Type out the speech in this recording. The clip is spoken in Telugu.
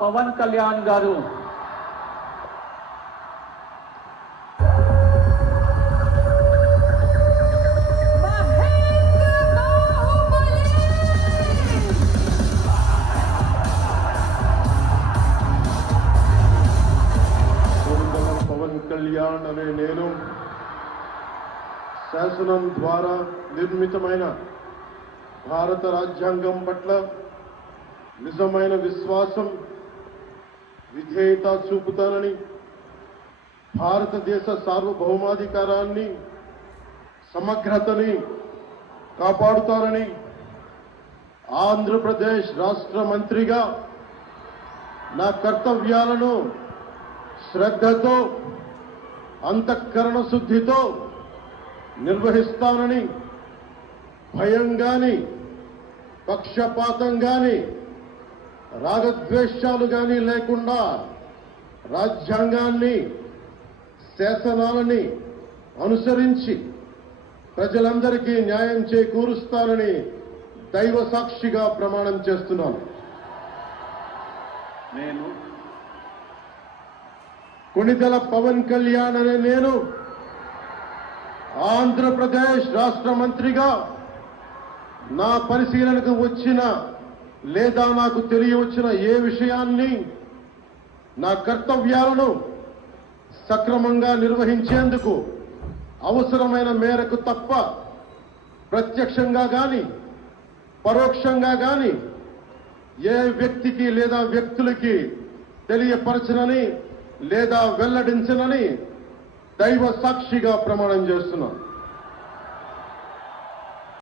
పవన్ కళ్యాణ్ గారు పవన్ కళ్యాణ్ అనే నేను శాసనం ద్వారా నిర్మితమైన భారత రాజ్యాంగం పట్ల నిజమైన విశ్వాసం విధేయత చూపుతానని, భారతదేశ సార్వభౌమాధికారాన్ని సమగ్రతని కాపాడుతానని, ఆంధ్రప్రదేశ్ రాష్ట్ర మంత్రిగా నా కర్తవ్యాలను శ్రద్ధతో అంతఃకరణ శుద్ధితో నిర్వహిస్తానని, భయం గాని పక్షపాతం గాని రాగద్వేషాలు గాని లేకుండా రాజ్యాంగాన్ని శాసనాలని అనుసరించి ప్రజలందరికీ న్యాయం చేకూరుస్తానని దైవ సాక్షిగా ప్రమాణం చేస్తున్నాను. నేను కొణిదెల పవన్ కళ్యాణ్ అనే నేను ఆంధ్రప్రదేశ్ రాష్ట్ర మంత్రిగా నా పరిశీలనకు వచ్చిన లేదా నాకు తెలియవచ్చిన ఏ విషయాన్ని నా కర్తవ్యాలను సక్రమంగా నిర్వహించేందుకు అవసరమైన మేరకు తప్ప ప్రత్యక్షంగా గాని పరోక్షంగా గాని ఏ వ్యక్తికి లేదా వ్యక్తులకి తెలియపరచనని లేదా వెల్లడించనని దైవ సాక్షిగా ప్రమాణం చేస్తున్నాను.